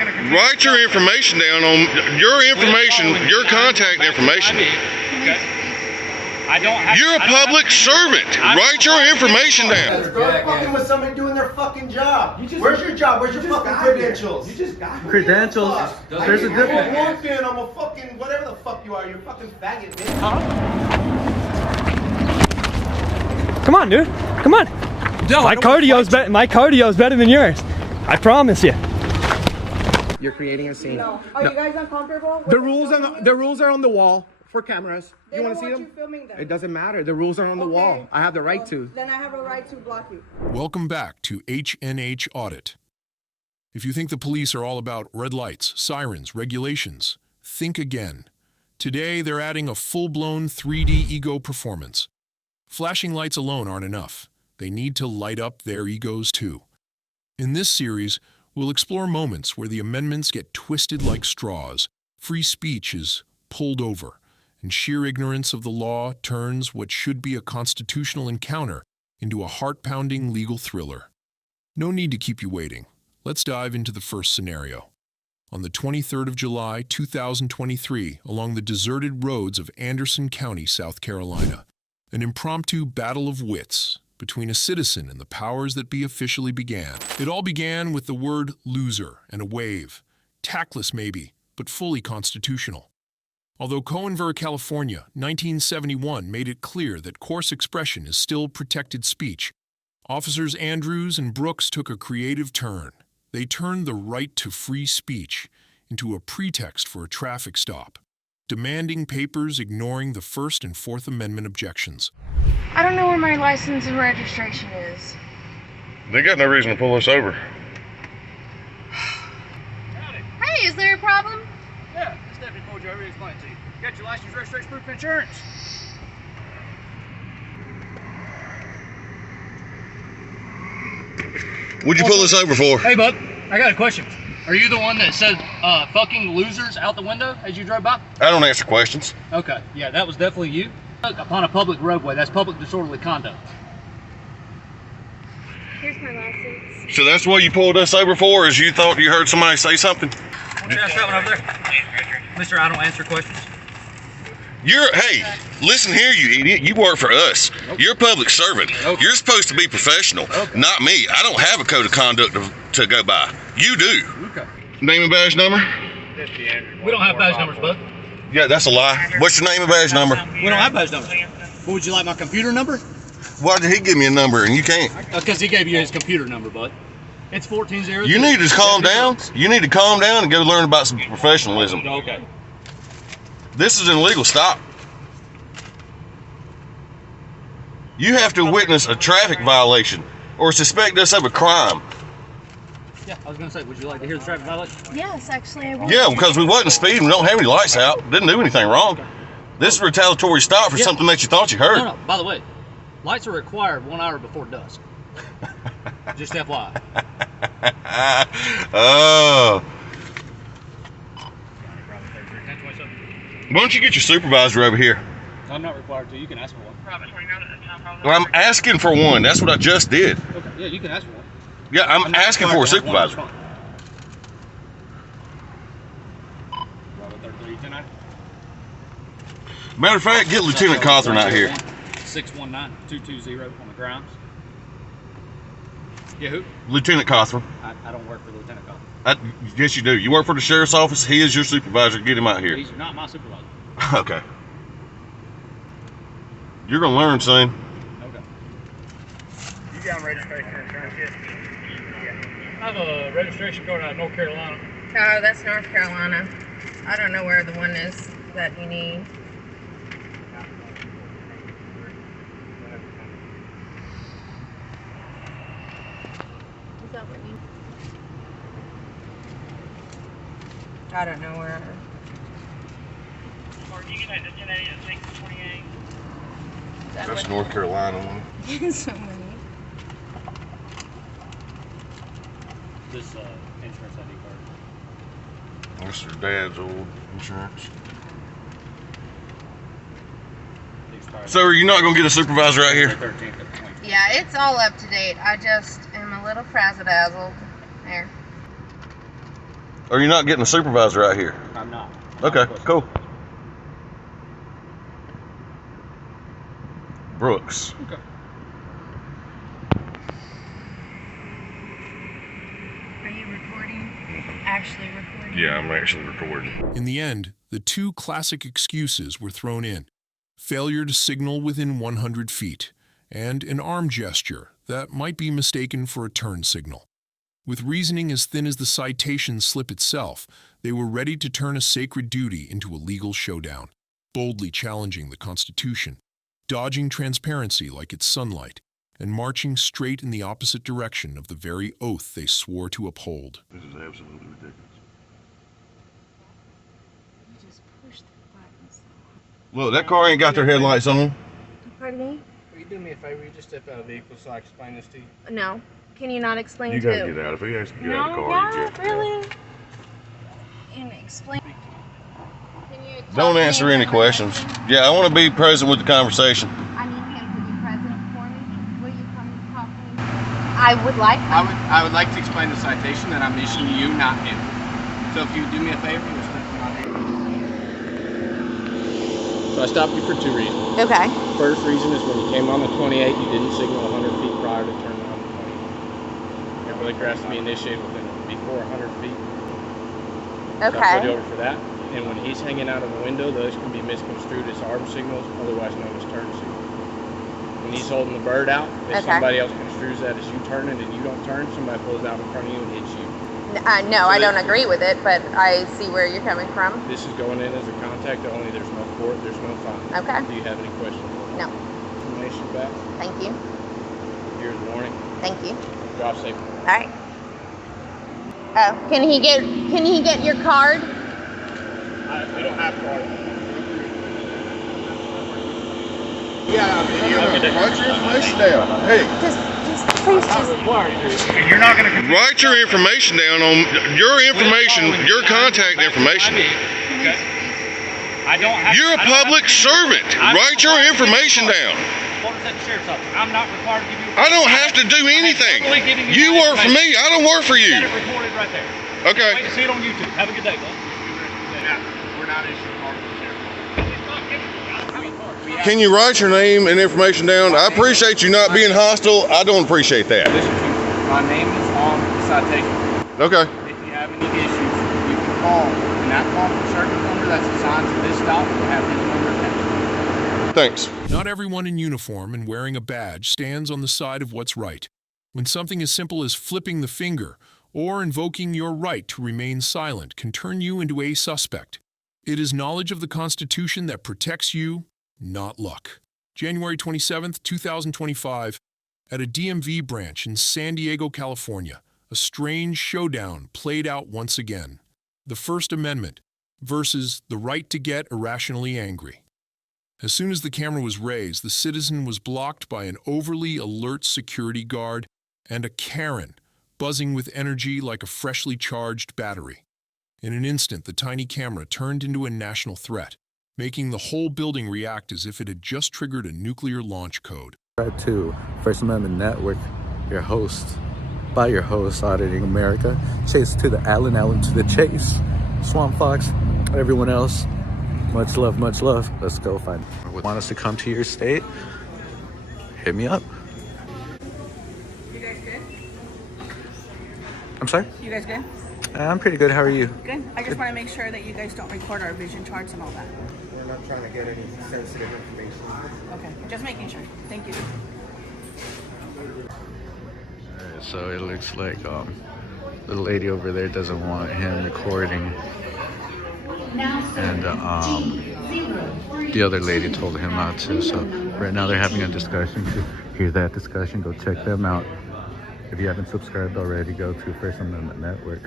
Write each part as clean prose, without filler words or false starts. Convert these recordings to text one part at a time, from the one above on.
going to continue. Write your information down on your information, your contact information. Okay. I don't have. You're a public servant. Write your information down. Go fucking with somebody doing their fucking job. Where's your job? Where's your fucking credentials? You just got here. Credentials. There's a difference. Walk in, I'm a fucking whatever the fuck you are. You're a fucking faggot, man. Come on, dude. Come on. No, my cardio's better than yours. I promise you. You're creating a scene. No. Are you guys uncomfortable? The rules are on the wall for cameras. They You don't want to see want them? you filming them. It doesn't matter. The rules are on the wall. I have the right to. Then I have a right to block you. Welcome back to H&H Audit. If you think the police are all about red lights, sirens, regulations, think again. Today, they're adding a full-blown 3D ego performance. Flashing lights alone aren't enough. They need to light up their egos too. In this series, we'll explore moments where the amendments get twisted like straws, free speech is pulled over, and sheer ignorance of the law turns what should be a constitutional encounter into a heart-pounding legal thriller. No need to keep you waiting. Let's dive into the first scenario. On the 23rd of July, 2023, along the deserted roads of Anderson County, South Carolina, an impromptu battle of wits between a citizen and the powers that be officially began. It all began with the word loser and a wave. Tactless maybe, but fully constitutional. Although Coenver, California, 1971 made it clear that coarse expression is still protected speech, Officers Andrews and Brooks took a creative turn. They turned the right to free speech into a pretext for a traffic stop, demanding papers ignoring the First and Fourth Amendment objections. I don't know where my license and registration is. They got no reason to pull us over. Hey, is there a problem? Yeah, this deputy pulled you over. Explain it to you. You got your license, registration, proof of insurance. What'd you pull us over for? Hey, bud, I got a question. Are you the one that said fucking losers out the window as you drove by? I don't answer questions. Okay, yeah, that was definitely you. Upon a public roadway, that's public disorderly conduct. Here's my license. So that's what you pulled us over for, is you thought you heard somebody say something? Why don't you ask that one over there? Mister, I don't answer questions. Hey, listen here, you idiot. You work for us. Okay. You're a public servant. Okay. You're supposed to be professional, not me. I don't have a code of conduct to go by. You do. Okay. Name and badge number? We don't have badge numbers, bud. Yeah, that's a lie. What's your name and badge number? We don't have badge numbers. What would you like, my computer number? Why did he give me a number and you can't? Because he gave you his computer number, bud. It's 1402. You need to calm down. You need to calm down and go learn about some professionalism. Okay. This is an illegal stop. You have to witness a traffic violation or suspect us of a crime. Yeah, I was going to say, would you like to hear the traffic violation? Yes, actually, I will. Yeah, because we wasn't speeding. We don't have any lights out. Didn't do anything wrong. This is a retaliatory stop for something that you thought you heard. No, by the way, lights are required 1 hour before dusk. Just FYI. Oh. Why don't you get your supervisor over here? I'm not required to. You can ask for one. Well, I'm asking for one. That's what I just did. Okay, yeah, you can ask for one. Yeah, I'm asking for a supervisor. Matter of fact, get Lieutenant Cawthorn out here. 619-220 on the grounds. Yeah, who? Lieutenant Cawthorn. I don't work for Lieutenant Cawthorn. Yes, you do. You work for the sheriff's office. He is your supervisor. Get him out here. He's not my supervisor. Okay. You're gonna learn, son. Okay. You got registration insurance, yes? I have a registration card out of North Carolina. Oh, that's North Carolina. I don't know where the one is that you need. Is that what you need? I don't know where. Or you can add the 1080 and 628. That's North Carolina one. So many. This insurance ID card. That's your dad's old insurance. So are you not gonna get a supervisor out here? 13th of 20. Yeah, it's all up to date. I just am a little frazzle-dazzled. There. Or you're not getting a supervisor out here? I'm not. Okay, cool. Brooks. Are you recording? Actually recording? Yeah, I'm actually recording. In the end, the two classic excuses were thrown in: failure to signal within 100 feet, and an arm gesture that might be mistaken for a turn signal. With reasoning as thin as the citation slip itself, they were ready to turn a sacred duty into a legal showdown, boldly challenging the Constitution, dodging transparency like its sunlight, and marching straight in the opposite direction of the very oath they swore to uphold. This is absolutely ridiculous. You just push the buttons. Look, that car ain't got their headlights on. Pardon me? Will you do me a favor? You just step out of the vehicle so I can explain this to you. No. Can you not explain You to... gotta get out. If he has to get out of the No, car, you yeah, get out. really? And explain... Can you talk Don't to answer me any for questions. a second? Yeah, I want to be present with the conversation. I need him to be present for me. Will you come talk to me? I would like... I would like to explain the citation that I'm issuing you, not him. So if you would do me a favor, you step to my name. So I stopped you for two reasons. Okay. First reason is when you came on the 28, you didn't signal 100 feet prior to turning on the 28. Every liquor has to be initiated before 100 feet. So I pulled you over for that. And when he's hanging out of the window, those can be misconstrued as arm signals, otherwise known as turn signals. When he's holding the bird out, if somebody else construes that as you turning and you don't turn, somebody pulls out in front of you and hits you. No, I don't agree with it, but I see where you're coming from. This is going in as a contact only. There's no court. There's no fine. Okay. Do you have any questions? No. Information back. Thank you. Here's the warning. Thank you. Drive safe. All right. Oh, can he get your card? We don't have cards. Write your information down. Hey. Please just. And you're not gonna... Write your information down on your information, your contact information. Okay. I don't have... You're a public servant. Write your information down. Orders at the sheriff's office. I'm not required to give you... I don't have to do anything. You work for me. I don't work for you. Got it recorded right there. Okay. Wait to see it on YouTube. Have a good day, bud. We're not issuing cards to the sheriff's office. Can you write your name and information down? I appreciate you not being hostile. I don't appreciate that. Listen to me. My name is on the citation. Okay. If you have any issues, you can call. And that call from circuit number that's assigned to this stop will have his number attached. Thanks. Not everyone in uniform and wearing a badge stands on the side of what's right. When something as simple as flipping the finger or invoking your right to remain silent can turn you into a suspect, it is knowledge of the Constitution that protects you, not luck. January 27th, 2025, at a DMV branch in San Diego, California, a strange showdown played out once again. The First Amendment versus the right to get irrationally angry. As soon as the camera was raised, the citizen was blocked by an overly alert security guard and a Karen buzzing with energy like a freshly charged battery. In an instant, the tiny camera turned into a national threat, making the whole building react as if it had just triggered a nuclear launch code. To First Amendment Network, your host, by your host, Auditing America, Chase to the Allen, Allen to the Chase, Swamp Fox, everyone else, much love, much love. Let's go find them. Want us to come to your state? Hit me up. You guys good? I'm sorry? You guys good? I'm pretty good. How are you? Good. I just want to make sure that you guys don't record our vision charts and all that. We're not trying to get any sensitive information. Okay. Just making sure. Thank you. Alright, so it looks like the lady over there doesn't want him recording. And the other lady told him not to. So right now they're having a discussion. To hear that discussion, go check them out. If you haven't subscribed already, go to First Amendment Network.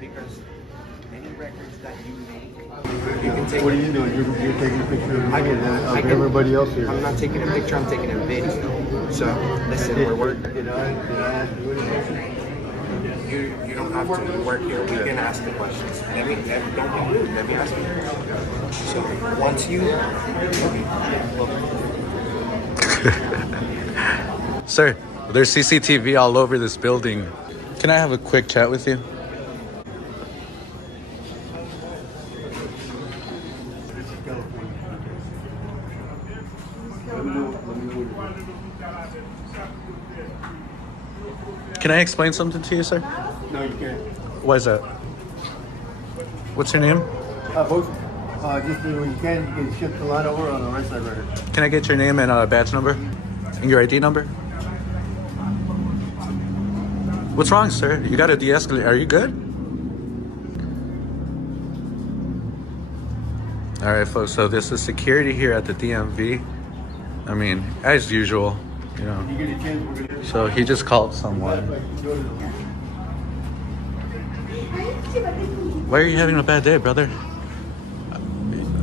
Because any records that you make, you can take. What are you doing? You're taking a picture of everybody else here. I'm not taking a picture. I'm taking a video. So listen, we're working. Did I do anything? You don't have to work here. We can ask the questions. Don't be rude. Let me ask you. So once you Sir, there's CCTV all over this building. Can I have a quick chat with you? Can I explain something to you, sir? No, you can't. Why is that? What's your name? Both. Just when you can shift the line over on the right side right here. Can I get your name and badge number? And your ID number? What's wrong, sir? You gotta de-escalate. Are you good? All right, folks. So this is security here at the DMV. I mean, as usual, you know. So he just called someone. Why are you having a bad day, brother?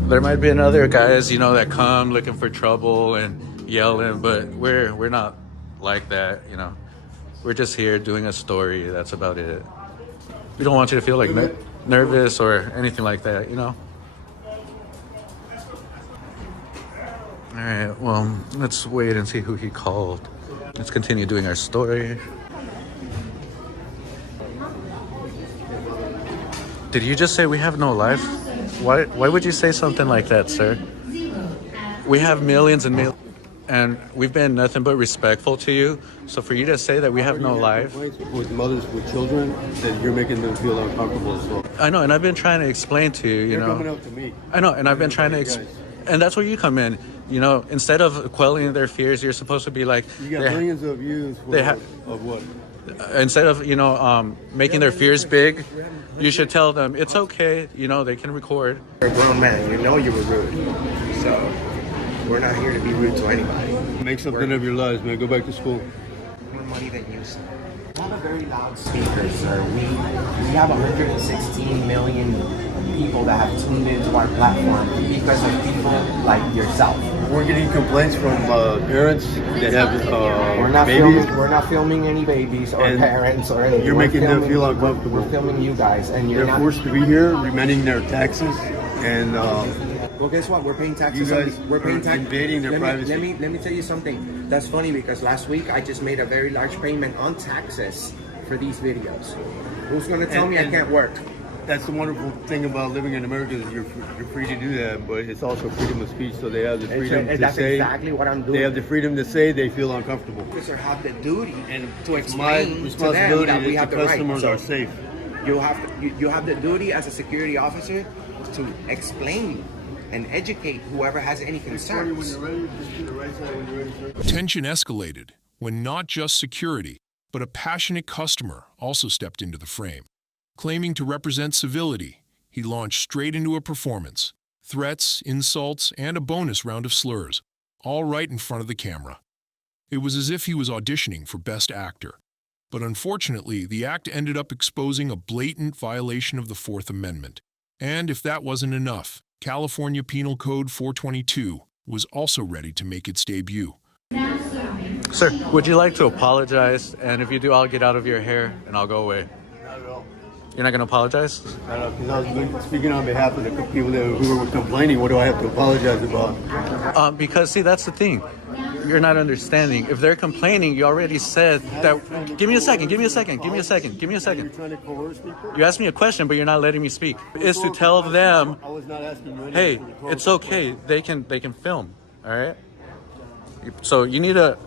There might be another guys, you know, that come looking for trouble and yelling, but we're not like that, you know. We're just here doing a story. That's about it. We don't want you to feel like nervous or anything like that, you know. All right, well, let's wait and see who he called. Let's continue doing our story. Did you just say we have no life? Why would you say something like that, sir? We have millions and millions, and we've been nothing but respectful to you. So for you to say that we have no life... With mothers with children, that you're making them feel uncomfortable as well. I know, and I've been trying to explain to you, They're know. coming up to me. I know, and I've been trying to... And that's where you come in. You know, instead of quelling their fears, you're supposed to be like... You got millions of views of what? Instead of, you know, making their fears big, you should tell them it's okay, you know, they can record. You're a grown man, you know you were rude. So, we're not here to be rude to anybody. Make something of your lives, man. Go back to school. More money than you, sir. We have a very loud speaker, sir. We have 116 million people that have tuned into our platform because of people like yourself. We're getting complaints from parents that have babies. We're not filming any babies or parents or anything. You're making them feel uncomfortable. We're filming you guys, and they're forced to be here, remanding their taxes, and well, guess what? We're paying taxes. We're paying taxes. Invading their privacy. Let me tell you something. That's funny because last week I just made a very large payment on taxes for these videos. Who's going to tell me I can't work? That's the wonderful thing about living in America is you're free to do that, but it's also freedom of speech. So they have the freedom to that's say. Exactly what I'm doing. They have the freedom to say they feel uncomfortable. Officers have the duty and to explain my responsibility to them that we have the the customers right. are safe. You have the duty as a security officer to explain and educate whoever has any concerns. Tension escalated when not just security, but a passionate customer also stepped into the frame. Claiming to represent civility, he launched straight into a performance. Threats, insults, and a bonus round of slurs, all right in front of the camera. It was as if he was auditioning for Best Actor. But unfortunately, the act ended up exposing a blatant violation of the Fourth Amendment. And if that wasn't enough, California Penal Code 422 was also ready to make its debut. Sir, would you like to apologize? And if you do, I'll get out of your hair and I'll go away. Not at all. You're not going to apologize? No, because I was speaking on behalf of the people who were complaining. What do I have to apologize about? Because, see, that's the thing. You're not understanding. If they're complaining, you already said that... Give me a second. You're trying to coerce people? You asked me a question, but you're not letting me speak. Is to tell them, I was not asking you anything. hey, it's okay. They can film, all right? So you need to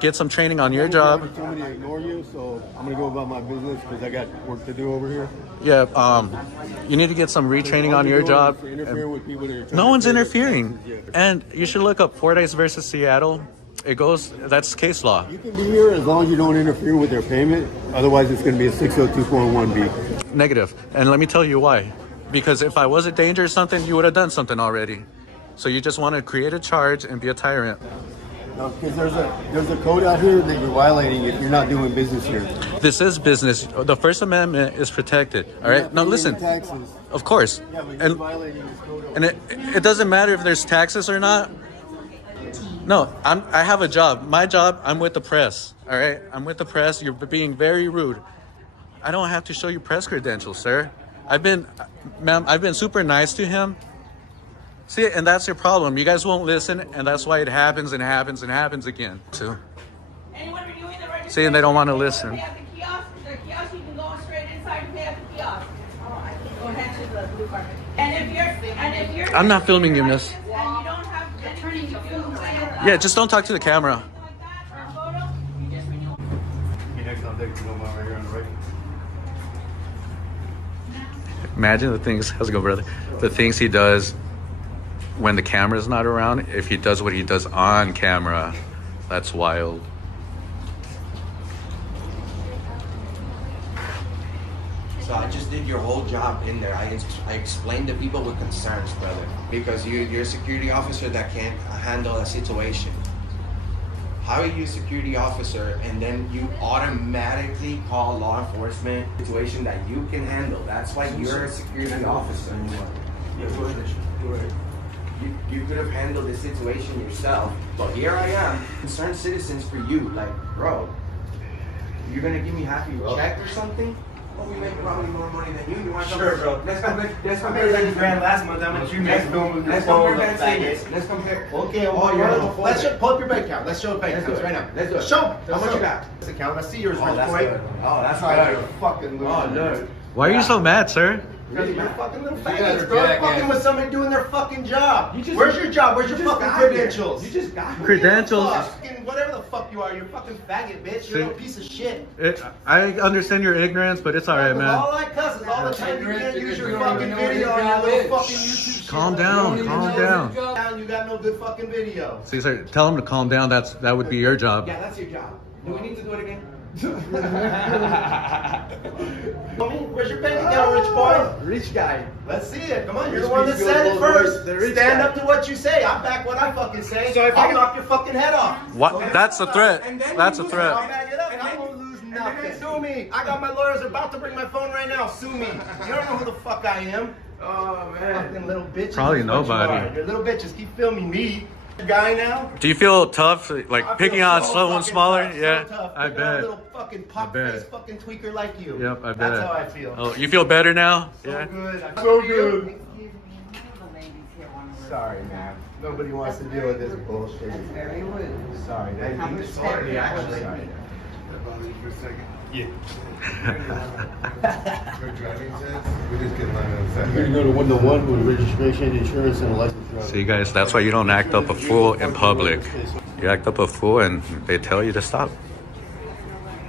get some training on your job. You told me to ignore you, so I'm going to go about my business because I got work to do over here. Yeah, you need to get some retraining on your job. No one's interfering. And you should look up Fordyce versus Seattle. That's case law. You can be here as long as you don't interfere with their payment. Otherwise, it's going to be a 602.1B. Negative. And let me tell you why. Because if I was a danger or something, you would have done something already. So you just want to create a charge and be a tyrant. No, because there's a code out here that you're violating if you're not doing business here. This is business. The First Amendment is protected. All right. Now listen. Taxes. Of course. Yeah, but you're violating this code. And it doesn't matter if there's taxes or not. No, I have a job. My job, I'm with the press. All right. I'm with the press. You're being very rude. I don't have to show you press credentials, sir. I've been super nice to him. See, and that's your problem. You guys won't listen, and that's why it happens and happens and happens again. Too. Anyone See, and they don't want to listen. The kiosk, you can go straight inside and pay at the kiosk. Oh, I can go ahead to the blue carpet. And if you're I'm not filming you, miss. and you don't have anything to do with it, Yeah, just don't talk to the camera. like that, or a photo, you just renew. Imagine the things, how's it go, brother? The things he does when the camera's not around. If he does what he does on camera, that's wild. So I just did your whole job in there. I explained to people with concerns, brother, because you're a security officer that can't handle a situation. How are you a security officer and then you automatically call law enforcement situation that you can handle? That's why you're a security officer. You could have handled the situation yourself, but here I am, concerned citizens for you. Like, bro, you're gonna give me half your check or something? Well, we make probably more money than you. You want Sure, bro. Let's compare $30,000 last month. How much you made? Let's compare bank statements. Let's compare. Okay, let's pull up your bank account. Let's show the bank accounts right now. Let's do it. Show them. How much you got? This account. Let's see yours, Oh, Rich that's boy. good. Oh, that's Right, right. you're fucking loser. Oh, look. Why are you so mad, sir? Because you're fucking little guys faggots, are bro. jackasses. Fucking with somebody doing their fucking job. You just- Where's your job? Where's your you just fucking got here. credentials? You just got here. Credentials. Fucking whatever the fuck you are, you're a fucking faggot, bitch. You're a little piece of shit. I understand your ignorance, but it's all right, man. All I cuss is all the time you can't use your fucking video on your little fucking YouTube shit. Calm down, calm down. You got no good fucking video. See, sir, tell him to calm down. That would be your job. Yeah, that's your job. Do we need to do it again? Where's your bank account, rich boy? Rich guy. Let's see it. Come on, you're the one that said it first. Stand up to what you say. I back what I fucking say. So if I'll I- knock your fucking head off. What? That's a threat. That's a I'll threat. back it up. I won't lose nothing. Sue me. I got my lawyers about to bring my phone right now. Sue me. You don't know who the fuck I am. Oh, man. Fucking little bitches. Probably is what you nobody. are. You're little bitches. Keep filming me. Guy now. Do you feel tough, like I picking feel on so someone fucking smaller? tough, so Yeah, tough. I Picking on a bet. little fucking pop bet. face fucking tweaker like you. Yep, I bet. That's how I feel. Oh, you feel better now? So Yeah. good. So good. Sorry, man. Nobody wants to deal with this bullshit. Very rude. Sorry, that How you much sorry, did you actually. actually- Yeah. You're gonna go to 1-to-1 with registration, insurance, and a license. See, guys, that's why you don't act up a fool in public. You act up a fool, and they tell you to stop.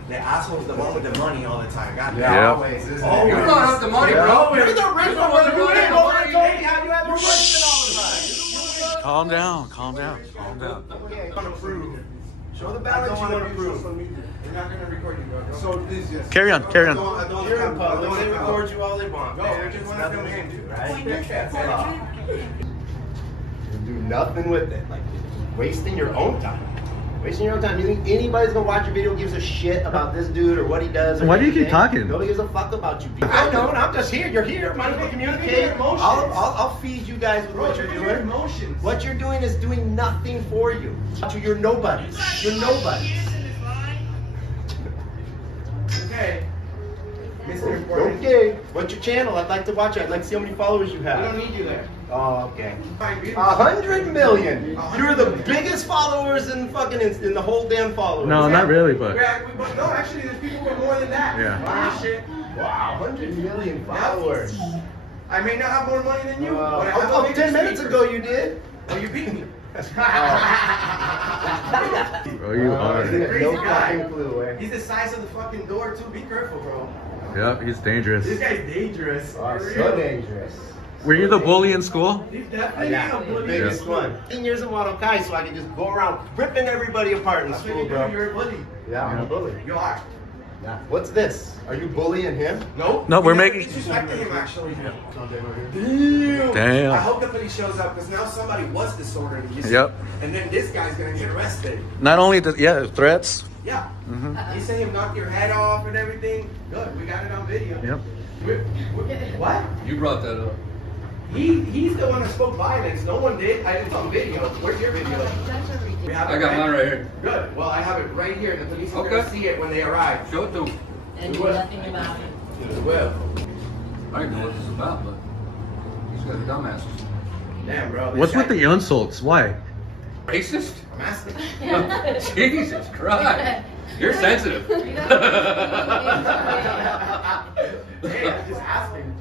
The asshole's the one with the money all the time. God Yeah. damn. Always. You don't have the money, bro. You're the rich one. You ain't over and told me how you have a person all the time. Calm down, calm down, calm down. Okay, you want to prove. Show the balance you want to prove. We're not gonna record you, bro. So this, yes. Carry on, carry on. You're in public. They record you all they want. No, we just want to film him, dude. Right? You do nothing with it. Like, wasting your own time. Wasting your own time. You think anybody's gonna watch your video gives a shit about this dude or what he does? Or Why do you keep anything? talking? Nobody gives a fuck about you. I know, and I'm just here. You're here. Might as well communicate. I'll feed you guys with what you're doing. What you're doing is doing nothing for you. You're nobodies. You're nobodies. Okay. Mr. Important. Okay. What's your channel? I'd like to watch it. I'd like to see how many followers you We have. don't need you there. Oh, okay. 100 million. You're the biggest followers in the whole damn followers. No, not really, but No, actually, there's people with more than that. Yeah. Wow. Shit. Wow, 100 million followers. I may not have more money than you, but I have a 10 bigger minutes speaker. ago you did. Oh, you beat me. bro, you are. He's a crazy No guy. fucking clue, eh? He's the size of the fucking door, too. Be careful, bro. Yep, he's dangerous. This guy's dangerous. Oh, For so real. dangerous. Were you the bully in school? He's definitely Yeah, a the bully. biggest one. 10 years in Wadokai, so I can just go around ripping everybody apart in That's what school, you do. bro. You're a bully. Yeah, I'm a bully. You are. Yeah. What's this? Are you bullying him? No. No, we're You never making- disrespected him, actually. Damn. I hope the police shows up because now somebody was disorderly. You see? Yep. And then this guy's gonna get arrested. Not only threats. Yeah. He said him knock your head off and everything. Good. We got it on video. Yep. What? You brought that up. He's the one that spoke violence. No one did. It's on video. Where's your video? We have it I got mine right here. Good. Well, I have it right here. The police are Okay. gonna see it when they arrive. Show it to him. And do nothing about it. We will. I don't know what this is about, but these guys are dumbasses. Damn, bro. What's with the insults? Why? Racist? I'm asking. Jesus Christ. You're sensitive. Hey, I'm just asking.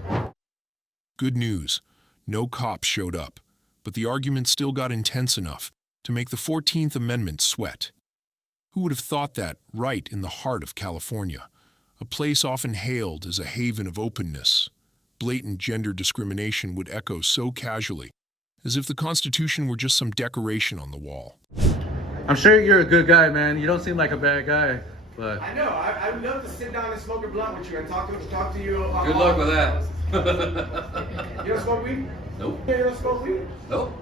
Good news. No cops showed up, but the argument still got intense enough to make the 14th Amendment sweat. Who would have thought that right in the heart of California, a place often hailed as a haven of openness, blatant gender discrimination would echo so casually, as if the Constitution were just some decoration on the wall. I'm sure you're a good guy, man. You don't seem like a bad guy, but... I know. I would love to sit down and smoke a blunt with you and talk to you. Good luck with that. You don't smoke weed? Nope. You don't smoke weed? Nope.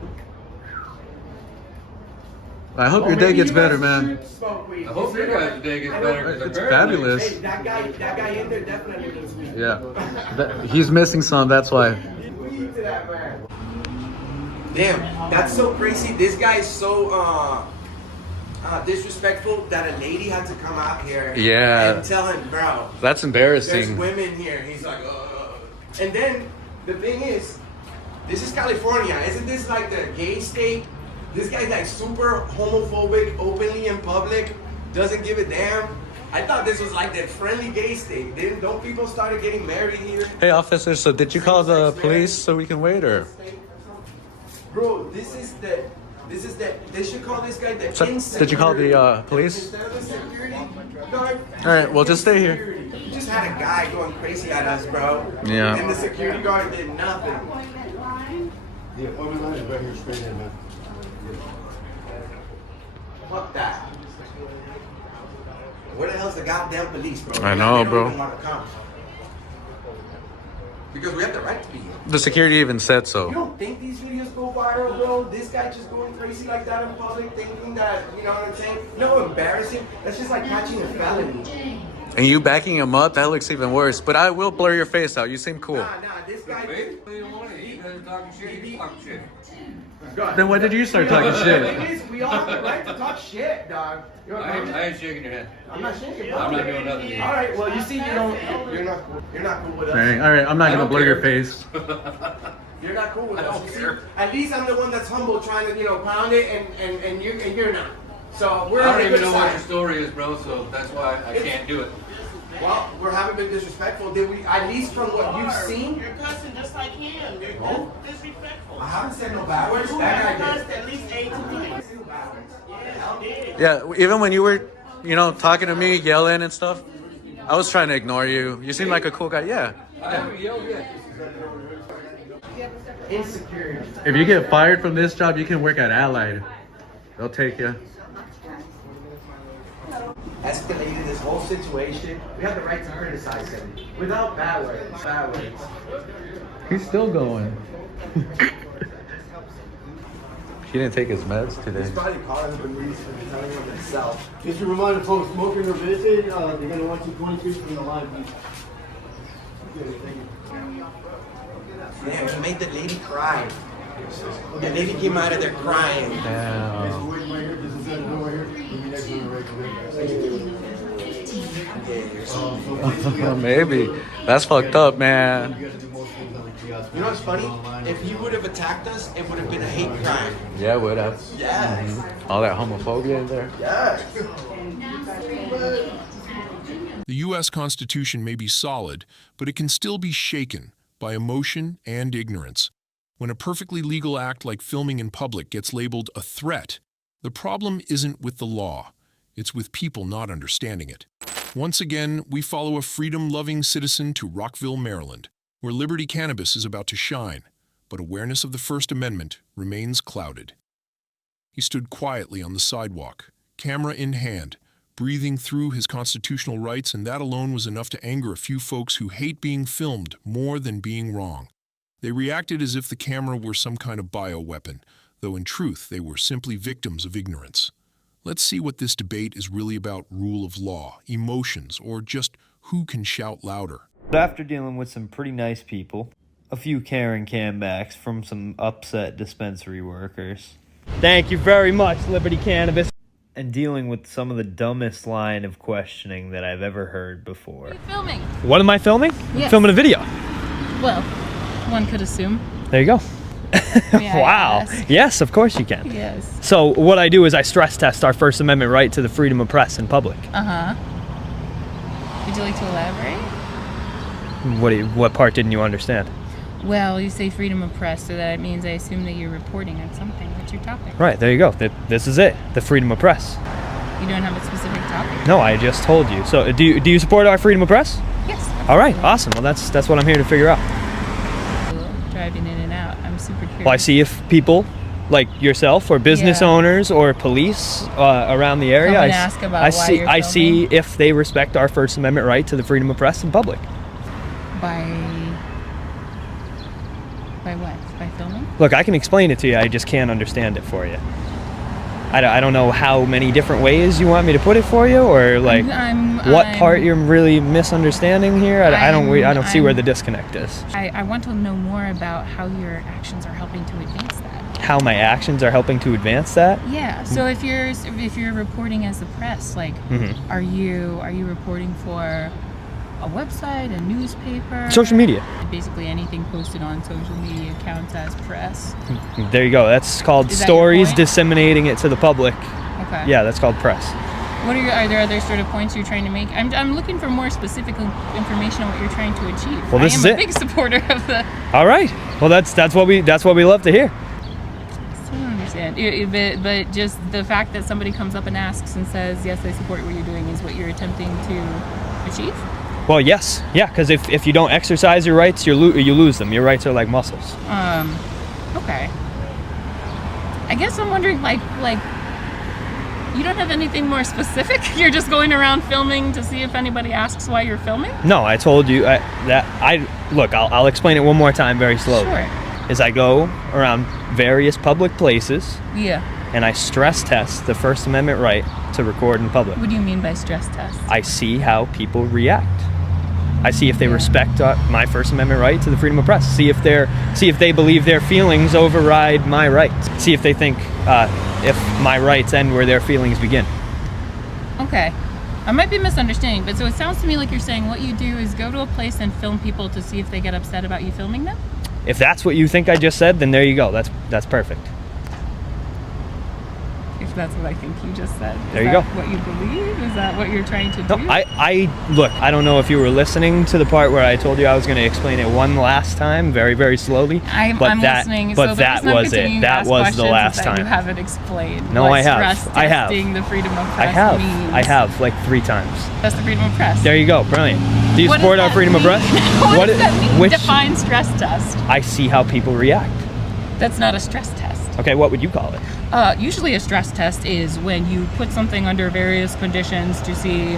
I hope your day gets better, man. I hope your guys' day gets better. It's fabulous. Hey, that guy in there definitely does weed. Yeah. He's missing some, that's why. Weed to that man. Damn, that's so crazy. This guy is so disrespectful that a lady had to come out here and tell him, bro, that's embarrassing. There's women here. He's like, And then the thing is, this is California. Isn't this like the gay state? This guy's like super homophobic, openly in public, doesn't give a damn. I thought this was like that friendly gay state. Don't people started getting married here? Hey, officer, so did you call the police so we can wait, or? Bro, this is the, they should call this guy the insecurity. Did you call the police? Instead of the security guard. Alright, well, just stay here. You just had a guy going crazy at us, bro. Yeah. And the security guard did nothing. The appointment line is right here, straight in, man. Fuck that. Where the hell's the goddamn police, bro? I know, They don't bro. even want to come. Because we have the right to be here. The security even said so. You don't think these videos go viral, bro? This guy just going crazy like that in public, thinking that, you know what I'm saying? No, embarrassing. That's just like catching a felony. And you backing him up, that looks even worse. But I will blur your face out. You seem cool. Nah, this guy... You don't want it. You guys are talking shit. You talking shit. Then when did you start talking The shit? thing is, we all have the right to talk shit, dog. You know what I mean? I ain't shaking your head. I'm not shaking. I'm not doing nothing to you. All right. Well, you see, you're not cool. You're not cool with us. Dang, all right, I'm not gonna blur your face. You're not cool with I us. don't You see? care. At least I'm the one that's humble, trying to, pound it, and you're not. So we're I on don't the even good know what side. your story is, bro, so that's why I can't do it. Well, we're having been disrespectful. Did we, at least from what you've seen? You're cussing just like him. You're Oh. disrespectful. I haven't said no bad words. You That have guy cussed did. at least 8 times. Yes, you did. Yeah, even when you were, talking to me, yelling and stuff, I was trying to ignore you. You seem like a cool guy. Yeah. I haven't yelled yet. Insecurity. If you get fired from this job, you can work at Allied. They'll take you. Escalated this whole situation. We have the right to criticize him without bad words. Bad words. He's still going. He didn't take his meds today. He's probably calling the police and telling them himself. Just a reminder, folks, smoking or visiting, they're gonna want you 20 feet from the line, please. Okay, thank you. Damn, he made the lady cry. The lady came out of there crying. Okay, so wait right here, just inside the door right here. We'll be next to the regular. Maybe. That's fucked up, man. You know what's funny? If he would have attacked us, it would have been a hate crime. Yeah, it would have. Yes. All that homophobia in there. Yes. The U.S. Constitution may be solid, but it can still be shaken by emotion and ignorance. When a perfectly legal act like filming in public gets labeled a threat, the problem isn't with the law, it's with people not understanding it. Once again, we follow a freedom-loving citizen to Rockville, Maryland, where Liberty Cannabis is about to shine, but awareness of the First Amendment remains clouded. He stood quietly on the sidewalk, camera in hand, breathing through his constitutional rights, and that alone was enough to anger a few folks who hate being filmed more than being wrong. They reacted as if the camera were some kind of bioweapon, though in truth they were simply victims of ignorance. Let's see what this debate is really about: rule of law, emotions, or just who can shout louder. After dealing with some pretty nice people, a few Karen Cambacks from some upset dispensary workers. Thank you very much, Liberty Cannabis. And dealing with some of the dumbest line of questioning that I've ever heard before. What are you filming? What am I filming? Yes. Filming a video. Well, one could assume. There you go. Wow. Yes, of course you can. Yes. So what I do is I stress test our First Amendment right to the freedom of press in public. Uh-huh. Would you like to elaborate? What part didn't you understand? Well, you say freedom of press, so that means I assume that you're reporting on something. What's your topic? Right, there you go. This is it, the freedom of press. You don't have a specific topic? No, I just told you. So do you support our freedom of press? Yes. All right, awesome. Well, that's what I'm here to figure out. Driving in and out, I'm super curious. Well, I see if people like yourself or business owners or police around the area, I see if they respect our First Amendment right to the freedom of press in public. By what? By filming? Look, I can explain it to you. I just can't understand it for you. I don't know how many different ways you want me to put it for you, or like what part you're really misunderstanding here. I don't see where the disconnect is. I want to know more about how your actions are helping to advance that. How my actions are helping to advance that? Yeah. So if you're reporting as the press, like, are you reporting for a website, a newspaper, social media? Basically anything posted on social media counts as press. There you go. That's called stories disseminating it to the public. Okay. Yeah, that's called press. Are there other sort of points you're trying to make? I'm looking for more specific information on what you're trying to achieve. Well, this is it. I am a big supporter of the. All right. Well, that's what we love to hear. I don't understand. But just the fact that somebody comes up and asks and says, "Yes, I support what you're doing," is what you're attempting to achieve. Well, yes. Yeah, because if you don't exercise your rights, you lose them. Your rights are like muscles. Okay. I guess I'm wondering, like, you don't have anything more specific? You're just going around filming to see if anybody asks why you're filming? No, I told you look, I'll explain it one more time very slowly. Sure. Is I go around various public places. Yeah. And I stress test the First Amendment right to record in public. What do you mean by stress test? I see how people react. I see if they respect my First Amendment right to the freedom of press. See if they believe their feelings override my rights. See if they think if my rights end where their feelings begin. Okay. I might be misunderstanding, but so it sounds to me like you're saying what you do is go to a place and film people to see if they get upset about you filming them? If that's what you think I just said, then there you go. That's perfect. If that's what I think you just said. There you go. Is that what you believe? Is that what you're trying to do? No, look, I don't know if you were listening to the part where I told you I was going to explain it one last time, very, very slowly. I'm listening. But that was it. That was the last time. You haven't explained. No, I have. I have. The freedom of press means. I have, like 3 times. That's the freedom of press. There you go. Brilliant. Do you support our freedom of press? What does that mean? Define stress test. I see how people react. That's not a stress test. Okay, what would you call it? Usually a stress test is when you put something under various conditions to see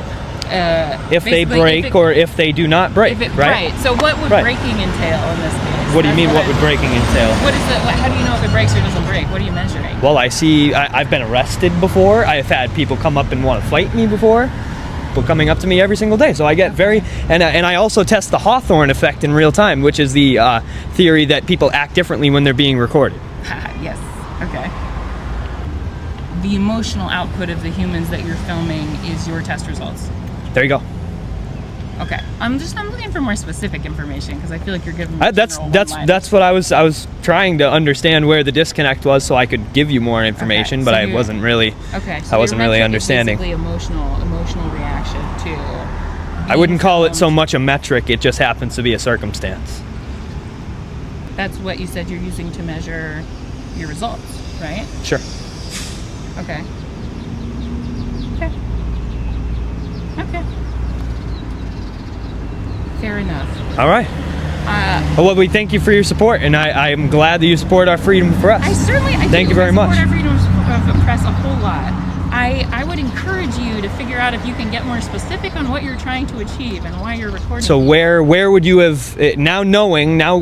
if they break or if they do not break, right? So what would breaking entail in this case? What do you mean what would breaking entail? How do you know if it breaks or doesn't break? What are you measuring? Well, I've been arrested before. I've had people come up and want to fight me before. People coming up to me every single day. So I get and I also test the Hawthorne effect in real time, which is the theory that people act differently when they're being recorded. Yes. Okay. The emotional output of the humans that you're filming is your test results. There you go. Okay. I'm looking for more specific information because I feel like you're giving me that's what I was trying to understand where the disconnect was so I could give you more information, but I wasn't really so I wasn't really understanding. Basically emotional reaction to I wouldn't call it so much a metric, it just happens to be a circumstance. That's what you said you're using to measure your results, right? Sure. Okay. Fair enough. All right. Well, we thank you for your support, and I am glad that you support our freedom of press. Thank you very much. I support our freedom of press a whole lot. I would encourage you to figure out if you can get more specific on what you're trying to achieve and why you're recording. So where would you have, now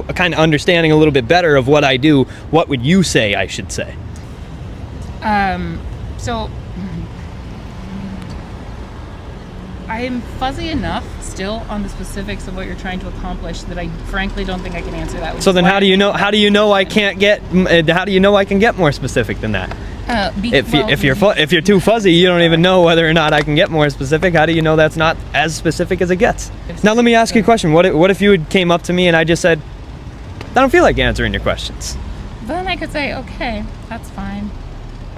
kind of understanding a little bit better of what I do, what would you say I should say? So I am fuzzy enough still on the specifics of what you're trying to accomplish that I frankly don't think I can answer that. So then how do you know I can get more specific than that? If you're too fuzzy, you don't even know whether or not I can get more specific. How do you know that's not as specific as it gets? Now let me ask you a question. What if you came up to me and I just said, I don't feel like answering your questions? I could say, okay, that's fine.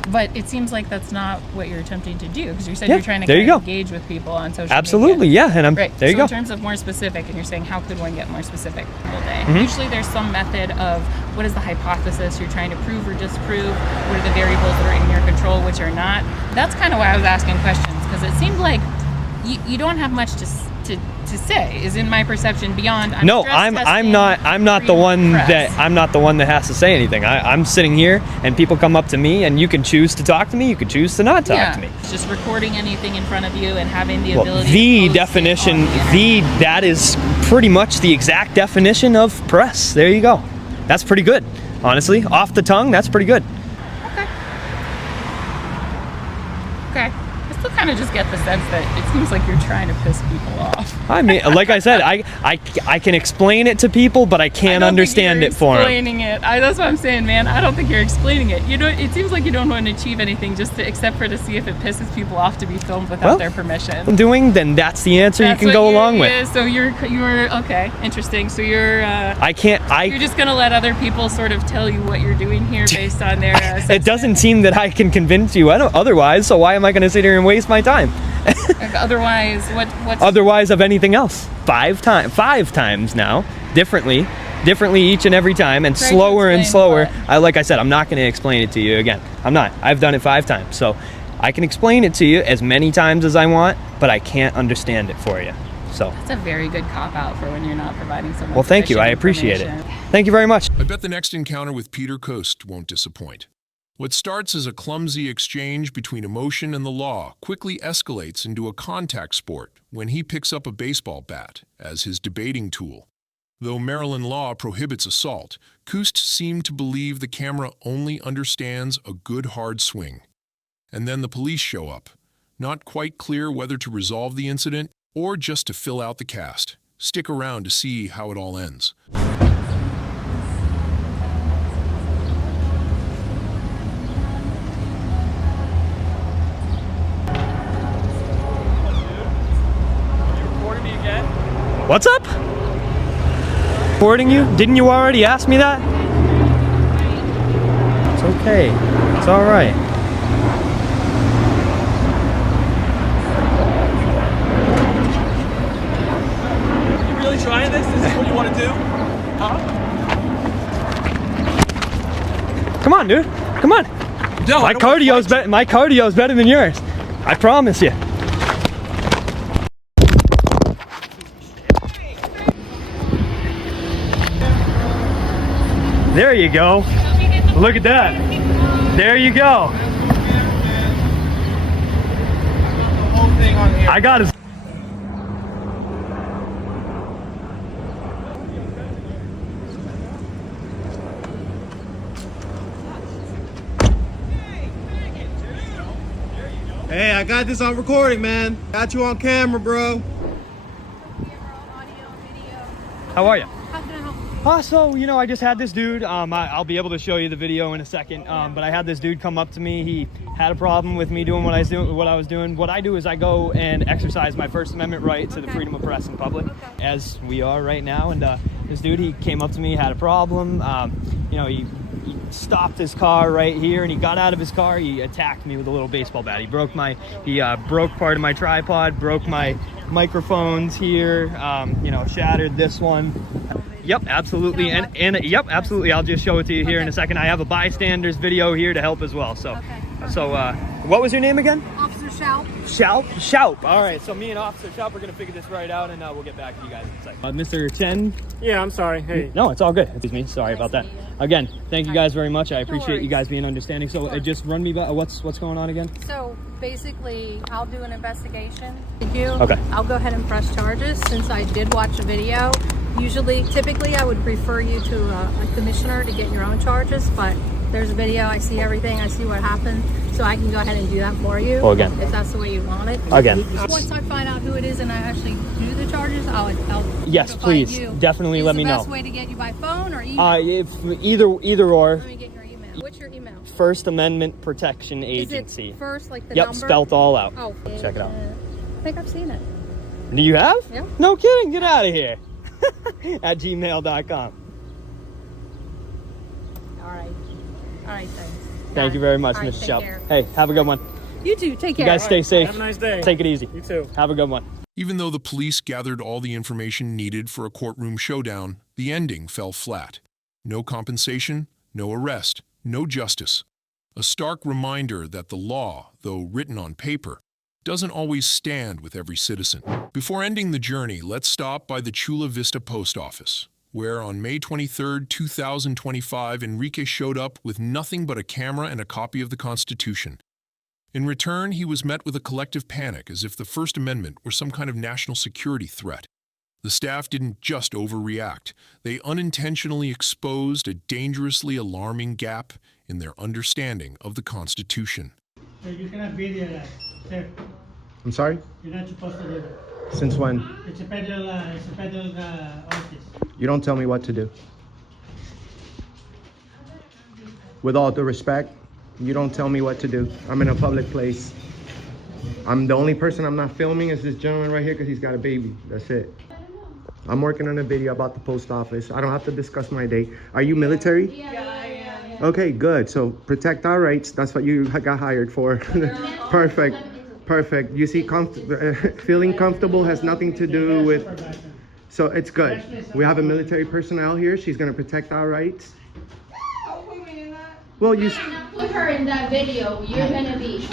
But it seems like that's not what you're attempting to do, because you said you're trying to kind of engage with people on social Absolutely, media. yeah, and I'm right. there. You so go. In terms of more specific, and you're saying how could one get more specific all day? Mhm. Usually there's some method of what is the hypothesis you're trying to prove or disprove, what are the variables that are in your control, which are not. That's kind of why I was asking questions, because it seemed like you don't have much to say, is in my perception, beyond No, I'm not the one that has to say anything. I'm sitting here and people come up to me, and you can choose to talk to me, you can choose to not talk to me. Just recording anything in front of you and having the Well, ability the to definition, that is pretty much the exact definition of press. There you go. That's pretty good, honestly. Off the tongue, that's pretty good. Okay. I still kind of just get the sense that it seems like you're trying to piss people off. I mean, like I said, I can explain it to people, but I can't understand it for them. Explaining it. That's what I'm saying, man. I don't think you're explaining it. It seems like you don't want to achieve anything except for to see if it pisses people off to be filmed without their permission. Then that's the answer you can go along with. So you're okay. Interesting. So you're. You're just gonna let other people sort of tell you what you're doing here based on their. It doesn't seem that I can convince you otherwise. So why am I going to sit here and waste my time? Otherwise, what's otherwise of anything else? 5 times now, differently each and every time, and slower and slower. Like I said, I'm not going to explain it to you again. I'm not. I've done it 5 times, so I can explain it to you as many times as I want, but I can't understand it for you. So that's a very good cop out for when you're not providing someone. Well, thank you. I appreciate it. Thank you very much. I bet the next encounter with Peter Coast won't disappoint. What starts as a clumsy exchange between emotion and the law quickly escalates into a contact sport when he picks up a baseball bat as his debating tool. Though Maryland law prohibits assault, Coast seemed to believe the camera only understands a good hard swing. And then the police show up, not quite clear whether to resolve the incident or just to fill out the cast. Stick around to see how it all ends. What's up? Recording you? Didn't you already ask me that? It's okay. It's all right. You really trying this? This is what you want to do? Huh? Come on, dude. Come on. No, my cardio's better than yours. I promise you. There you go. Look at that. There you go. I got his. Hey, I got this on recording, man. Got you on camera, bro. How are you? So, I just had this dude, I'll be able to show you the video in a second, but I had this dude come up to me. He had a problem with me doing what I was doing. What I do is I go and exercise my First Amendment right to the freedom of press in public, as we are right now. And this dude, he came up to me, had a problem. He stopped his car right here, and he got out of his car. He attacked me with a little baseball bat. He broke part of my tripod, broke my microphones here, shattered this one. Yep, absolutely. And yep, absolutely. I'll just show it to you here in a second. I have a bystander's video here to help as well. So, what was your name again? Officer Shoup. Shoup. All right. So me and Officer Shoup are going to figure this right out, and we'll get back to you guys in a second. Mr. Chen. Yeah, I'm sorry. Hey. No, it's all good. Excuse me. Sorry about that. Again, thank you guys very much. I appreciate you guys being understanding. So just run me by what's going on again. So basically, I'll do an investigation. Thank you. Okay. I'll go ahead and press charges since I did watch a video. Typically, I would refer you to a commissioner to get your own charges, but there's a video, I see everything, I see what happened, so I can go ahead and do that for you. Well, again. If that's the way you want it. Again. Once I find out who it is and I actually do the charges, I'll yes, please. you. Definitely let me know. Is the best way to get you by phone or email? Either or. Let me get your email. What's your email? First Amendment Protection Agency. Is it first, like the Yep, number? spelt all out. Oh. Check it out. I think I've seen it. Do you have? Yeah. No kidding. Get out of here. At gmail.com. All right. right, thanks. Thank you very much, All right, Mr. take Shelp. care. Hey, have a good one. You too. Take You care. guys stay safe. Have a nice day. Take it easy. You too. Have a good one. Even though the police gathered all the information needed for a courtroom showdown, the ending fell flat. No compensation, no arrest, no justice. A stark reminder that the law, though written on paper, doesn't always stand with every citizen. Before ending the journey, let's stop by the Chula Vista Post Office, where on May 23, 2025, Enrique showed up with nothing but a camera and a copy of the Constitution. In return, he was met with a collective panic, as if the First Amendment were some kind of national security threat. The staff didn't just overreact. They unintentionally exposed a dangerously alarming gap in their understanding of the Constitution. You cannot video that, sir. I'm sorry? You're not supposed to do that. Since when? It's a federal office. You don't tell me what to do. With all due respect, you don't tell me what to do. I'm in a public place. I'm the only person I'm not filming is this gentleman right here because he's got a baby. That's it. I'm working on a video about the post office. I don't have to discuss my day. Are you military? Yeah. Okay, good. So protect our rights. That's what you got hired for. Perfect. Perfect. You see, feeling comfortable has nothing to do with... So it's good. We have a military personnel here. She's going to protect our rights. Well, you... Put her in that video. You're gonna be.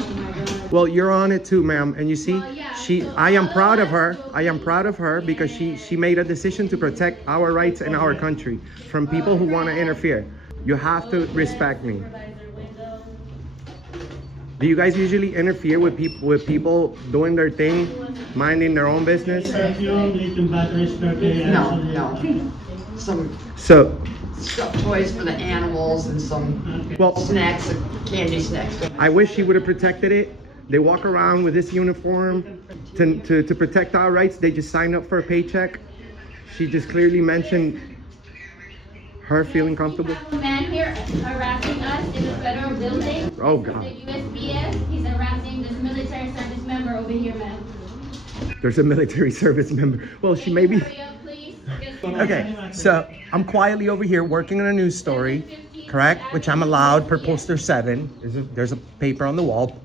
Well, you're on it too, ma'am. And you see, I am proud of her. I am proud of her because she made a decision to protect our rights in our country from people who want to interfere. You have to respect me. Do you guys usually interfere with people doing their thing, minding their own business? No. Some stuffed toys for the animals and some snacks, candy snacks. I wish she would have protected it. They walk around with this uniform to protect our rights. They just signed up for a paycheck. She just clearly mentioned her feeling comfortable. A man here harassing us in the federal building. Oh God. The USPS. He's harassing this military service member over here, ma'am. There's a military service member. Well, she may be. Okay, so I'm quietly over here working on a news story, correct? Which I'm allowed per poster 7. There's a paper on the wall,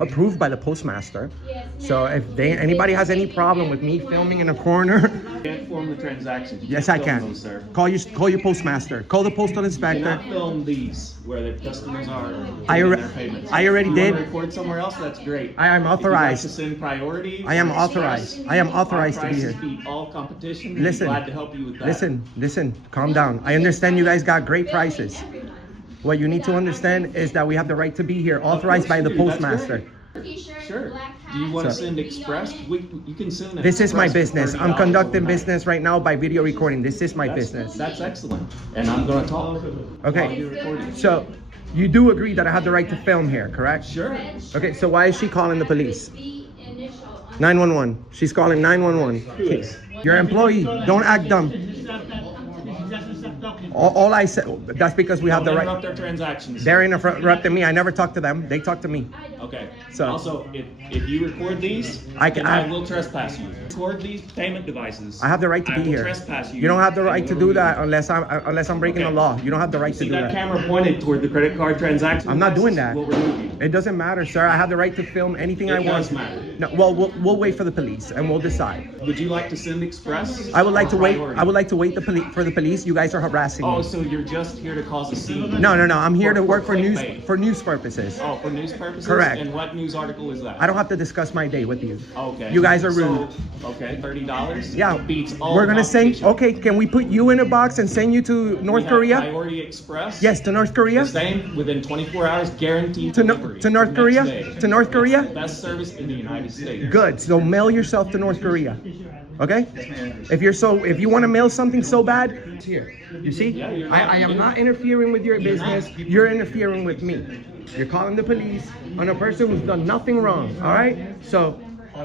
approved by the postmaster. So if anybody has any problem with me filming in a corner, Can't form the transaction. You yes, can't I film can. those, sir. Call your postmaster. Call the postal You inspector. cannot film these where the customers are I getting their payments. I already If you did. want to record somewhere else, that's great. I am authorized. If you'd like to send priority. I am or express, authorized. I am authorized our to be here. prices beat all competition. We'd Listen, be glad to help you with that. listen, calm down. I understand you guys got great prices. What you need to understand is that we have the right to be here, authorized by the you do. That's postmaster. Sure. Do you want to send express? You can send an This is my express for business. I'm $30 conducting overnight. business right now by video recording. This is my business. That's excellent. And I'm going to talk. Okay, so you do agree that I have the right to film here, correct? Sure. Okay, so why is she calling the police? 911. She's calling 911. Your employee, don't act dumb. All I said, that's because we have the Don't right. interrupt their transactions. They're interrupting me. I never talk to them. They talk to me. Okay. So- Also, if you record these, I will trespass you. Record these payment devices. I have the right to I be will here. Trespass you. You don't have the right and to will do remove that you. unless I'm breaking the law. You don't have the right to See do that that. camera pointed toward the credit card transaction? I'm not doing devices? that. We'll remove you. It doesn't matter, sir. I have the right to film anything I It want. does matter. No, well, we'll wait for the police and we'll decide. Would you like to send express? I would like to or wait. priority? I would like to wait for the police. You guys are harassing Oh, me. so you're just here to cause a scene? No. I'm here to work for clickbait. news purposes. Oh, for news purposes? Correct. And what news article is that? I don't have to discuss my day with you. Okay. You guys are rude. So, okay, $30? Yeah. Beats all We're gonna send. competition. Okay, can we put you in a box and send you to North We have Korea? Priority Express? Yes, to North Korea. The same within 24 hours, guaranteed To delivery. North Next Korea? day. To North Korea? Best service in the United States. Good. So mail yourself to North Korea. Okay? If you want to mail something so bad, it's here. You see? Yeah, you're I am not interfering with your business. You're interfering with me. You're calling the police on a person who's done nothing wrong. All right? So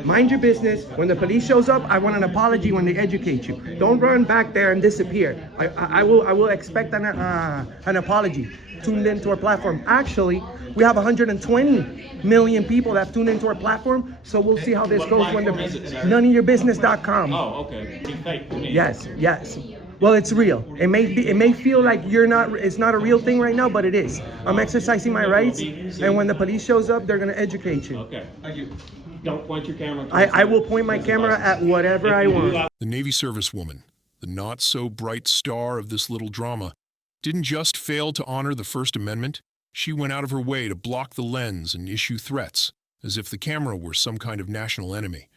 mind your business. When the police shows up, I want an apology when they educate you. Don't run back there and disappear. I will expect an apology. Tuned into our platform. Actually, we have 120 million people that have tuned into our platform. So we'll see how this What goes when platform is it, sir? noneofyourbusiness.com. Oh, okay. Pretty fake to me. Yes. Well, it's real. It may feel like it's not a real thing right now, but it is. I'm exercising my rights, and when the police shows up, they're gonna educate you. Okay. Don't point your camera. I will point my camera at whatever I want. The Navy servicewoman, the not-so-bright star of this little drama, didn't just fail to honor the First Amendment, she went out of her way to block the lens and issue threats, as if the camera were some kind of national enemy.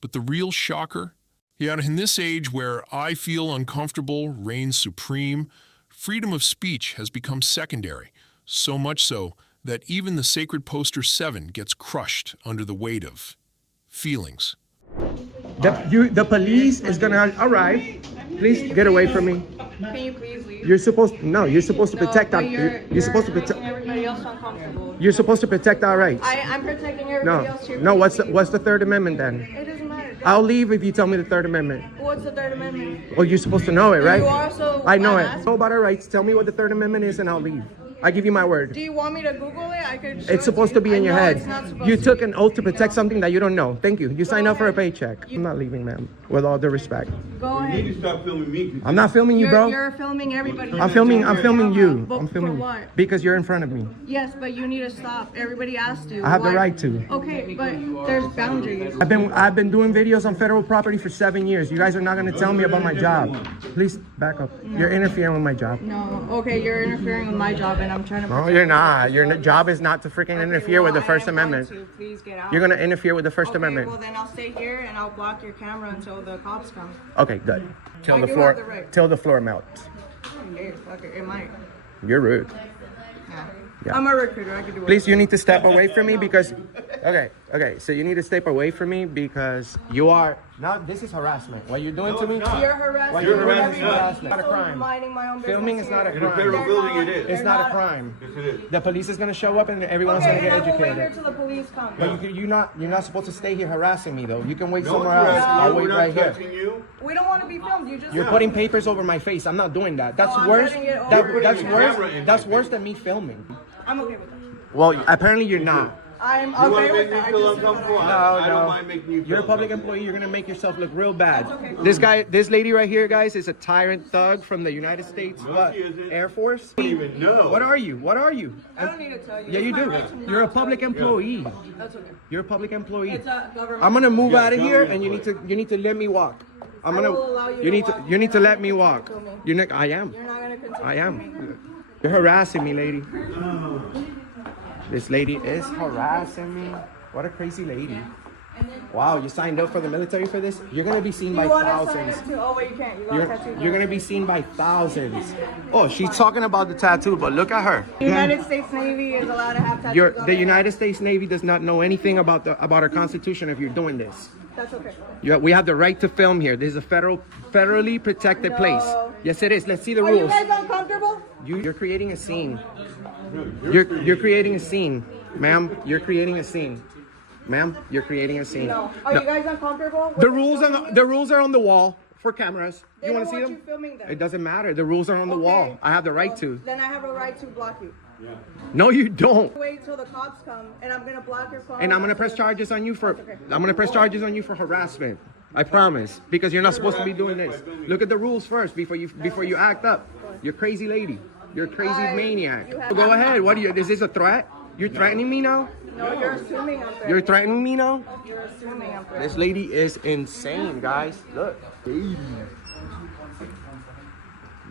But the real shocker? Yeah, in this age where I feel uncomfortable reigns supreme, freedom of speech has become secondary, so much so that even the sacred poster 7 gets crushed under the weight of feelings. The police is gonna arrive. Please get away from me. Can you please leave? You're supposed to protect our. You're supposed to protect. Everybody else uncomfortable. You're supposed to protect our rights. I'm protecting everybody else here. No. What's the Third Amendment then? It doesn't matter. I'll leave if you tell me the Third Amendment. What's the Third Amendment? Well, you're supposed to know it, right? You are, so I know I'm it. Know about our rights. Tell me what the Third Amendment is, and I'll leave. I give you my word. Do you want me to Google it? I could. It's supposed to be in your head. It's not supposed You to took be. an oath to protect something that you don't know. Thank you. You signed up for a paycheck. I'm not leaving, ma'am. With all due respect. Go ahead. You need to stop filming me. I'm not filming you, bro. You're filming everybody. I'm filming you. But I'm filming for you. what? Because you're in front of me. Yes, but you need to stop. Everybody asked you. I have the Why- right to. Okay, but there's boundaries. I've been doing videos on federal property for 7 years. You guys are not gonna tell me about my job. Please back up. You're interfering with my job. No. Okay, you're interfering with my job, and I'm trying to. No, you're not. Your job is not to freaking interfere with the First Amendment. Please get out. You're gonna interfere with the First Amendment. Well, then I'll stay here and I'll block your camera until the cops come. Okay, good. Till I the do floor. have the right. Till the floor melts. Okay, it might. You're rude. Yeah. I'm a recruiter. I can do it. Please, you need to step away from me because. Okay. So you need to step away from me because you are. Now this is harassment. What you're doing to me. You're harassing. What you're doing is everybody. harassment. Not a So crime. minding my own Filming business is not a here. crime. In a federal building, it is. It's not a crime. Yes, it is. The police is gonna show up and everyone's Okay, gonna get and I will wait here educated. till the police come. But you're not supposed to stay here harassing me though. You can wait No somewhere one's else. harassing I'll you. wait We're not right here. touching you. We don't want to be filmed. You just. You're putting papers over my face. I'm not doing that. That's I'm worse. letting it over. That's You're putting the camera in That's my worse face. than me filming. I'm okay with that. Well, apparently you're not. I'm You want okay to with make me that. feel uncomfortable? I don't mind making you feel You're a public uncomfortable. employee. You're gonna make yourself look real bad. That's okay. This lady right here, guys, is a tyrant thug from the United States she isn't. Air Force. I don't even know. What are you? What are you? I don't need to tell you. Yeah, It's you my do. right to You're a not public tell you. employee. That's okay. You're a public employee. It's a government. I'm gonna move out of here, government and you need to let me walk. I will allow you to need walk. you need to let me You're not walk. gonna film me. You're not. I am. You're not gonna continue. I filming. am. You're harassing me, lady. This lady is harassing me. What a crazy lady. Wow, you signed up for the military for this? You're gonna be seen by You want to sign thousands. up too? Oh wait, you can't. You got a tattoo. You're gonna be seen by thousands. Oh, she's talking about the tattoo, but look at her. The United States Navy is allowed to have tattoos. on The their United States Navy does not know anything about our Constitution if you're doing this. That's okay. We have the right to film here. This is a federally protected place. Yes, it is. Let's see the Are you rules. guys uncomfortable? You're creating a scene. You're creating a scene, ma'am. You're creating a scene, ma'am. You're creating a scene. No. Are you guys uncomfortable? The rules are on the wall for cameras. They You don't want to see want them? you filming them. It doesn't matter. The rules are on the wall. I have the right to. Then I have a right to block you. No, you don't. Wait till the cops come, and I'm gonna block your phone. And I'm gonna press charges on you for. I'm gonna press charges on you for harassment. I promise, because you're not supposed to be doing this. Look at the rules first before you act up. You're a crazy lady. You're a crazy maniac. Go ahead. What are you? Is this a threat? You're threatening me now? No, you're assuming I'm threatening. You're threatening me now? You're assuming I'm threatening. This lady is insane, guys. Look.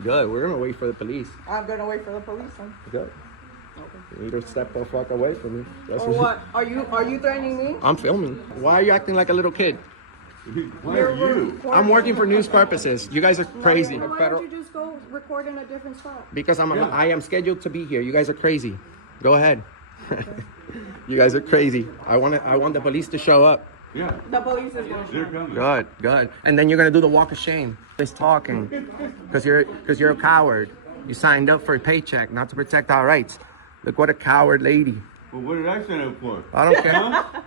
Good. We're gonna wait for the police. I'm gonna wait for the police. Then. Good. You need to step the fuck away from me. That's Or what? Are you threatening me? I'm filming. Why are you acting like a little kid? Why are you? I'm working for news purposes. You guys are crazy. Why don't you just go record in a different spot? Because I am scheduled to be here. You guys are crazy. Go ahead. You guys are crazy. I want the police to show up. Yeah. The police is gonna show up. Good. And then you're gonna do the walk of shame. Just talking, because you're a coward. You signed up for a paycheck, not to protect our rights. Look what a coward lady. Well, what did I sign up for? I don't care.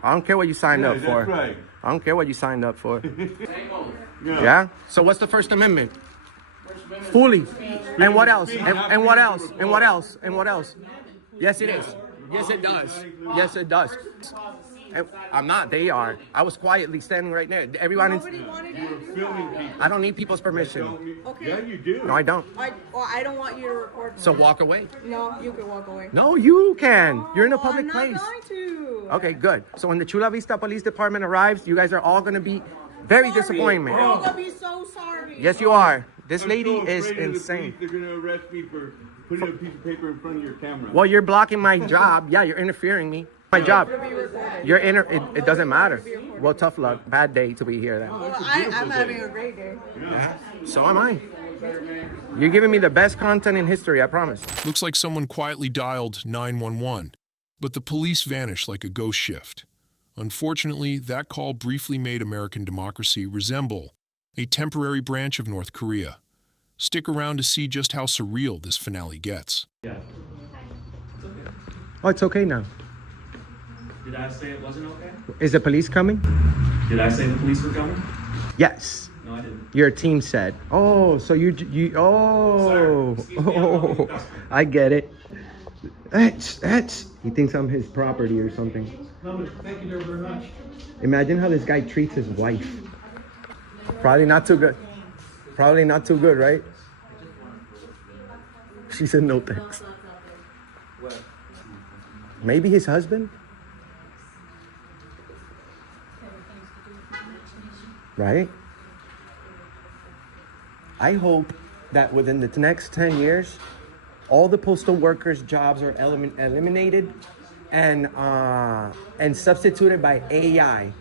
I don't care what you signed up That's for. right. I don't care what you signed up for. Yeah. So what's the First Amendment? Fully. And what else? And what else? And what else? And what else? Yes, it is. Yes, it does. Yes, it does. I'm not. They are. I was quietly standing right there. Everyone is. Nobody wanted you to do that. I don't need people's permission. Okay. Yeah, you do. No, I don't. I don't want you to record me. So walk away. No, you can walk away. No, you can. You're in a public I'm place. not going to. Okay, good. So when the Chula Vista Police Department arrives, you guys are all going to be very disappointed. We're all going to be so sorry. Yes, you are. This I'm lady so is afraid of the insane. police. They're gonna arrest me for putting a piece of paper in front of your camera. Well, you're blocking my job. Yeah, you're interfering me. My job. It doesn't matter. Well, tough luck. Bad day to be here then. Well, I'm having a great day. Yeah. So am I. You're giving me the best content in history, I promise. Looks like someone quietly dialed 911, but the police vanished like a ghost shift. Unfortunately, that call briefly made American democracy resemble a temporary branch of North Korea. Stick around to see just how surreal this finale gets. Yeah. Oh, it's okay now. Did I say it wasn't okay? Is the police coming? Did I say the police were coming? Yes. No, I didn't. Your team said. Oh, so I get it. He thinks I'm his property or something. Thank you very much. Imagine how this guy treats his wife. Probably not too good. Probably not too good, right? She said no thanks. Maybe his husband? Right? I hope that within the next 10 years, all the postal workers' jobs are eliminated and substituted by AI.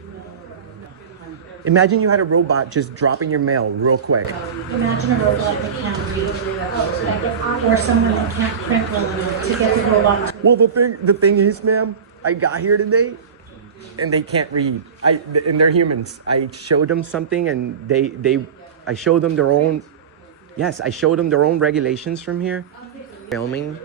Imagine you had a robot just dropping your mail real quick. Imagine a robot that can't read, or someone that can't print well enough to get the robot. Well, the thing is, ma'am, I got here today, and they can't read. And they're humans. I showed them something, and I showed them their own. Yes, I showed them their own regulations from here, filming,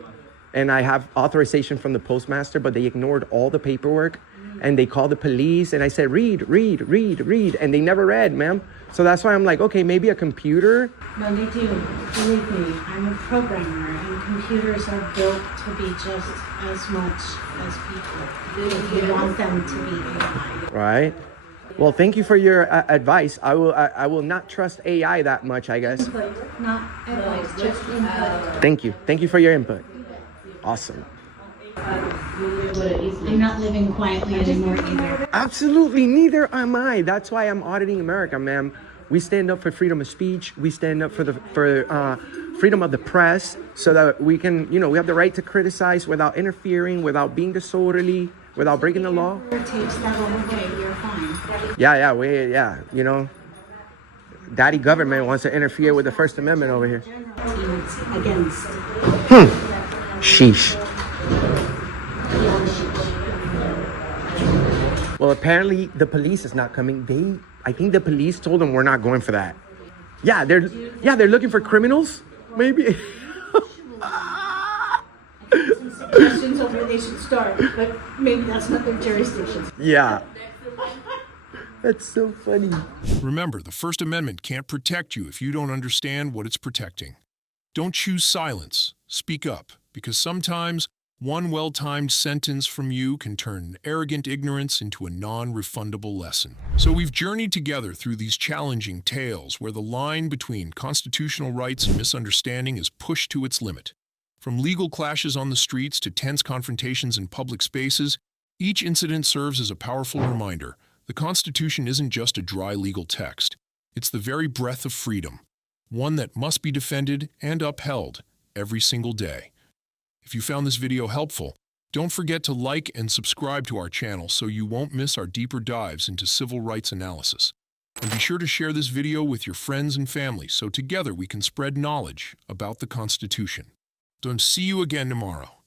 and I have authorization from the postmaster, but they ignored all the paperwork. And they called the police, and I said, read, and they never read, ma'am. So that's why I'm like, okay, maybe a computer. No, they do. Believe me, I'm a programmer, and computers are built to be just as much as people. If you want them to be AI. Right. Well, thank you for your advice. I will not trust AI that much, I guess. Input, not advice, just input. Thank you. Thank you for your input. Awesome. I'm not living quietly anymore either. Absolutely, neither am I. That's why I'm auditing America, ma'am. We stand up for freedom of speech. We stand up for freedom of the press, so that we can, we have the right to criticize without interfering, without being disorderly, without breaking the law. Tapes that over there, you're fine. Yeah. Daddy government wants to interfere with the First Amendment over here. Against. Sheesh. Well, apparently the police is not coming. I think the police told them we're not going for that. Yeah, they're looking for criminals, maybe. Some suggestions of where they should start, but maybe that's not their jurisdiction. Yeah. That's so funny. Remember, the First Amendment can't protect you if you don't understand what it's protecting. Don't choose silence. Speak up, because sometimes one well-timed sentence from you can turn arrogant ignorance into a non-refundable lesson. So we've journeyed together through these challenging tales where the line between constitutional rights and misunderstanding is pushed to its limit. From legal clashes on the streets to tense confrontations in public spaces, each incident serves as a powerful reminder. The Constitution isn't just a dry legal text. It's the very breath of freedom, one that must be defended and upheld every single day. If you found this video helpful, don't forget to like and subscribe to our channel so you won't miss our deeper dives into civil rights analysis. And be sure to share this video with your friends and family so together we can spread knowledge about the Constitution. Don't see you again tomorrow.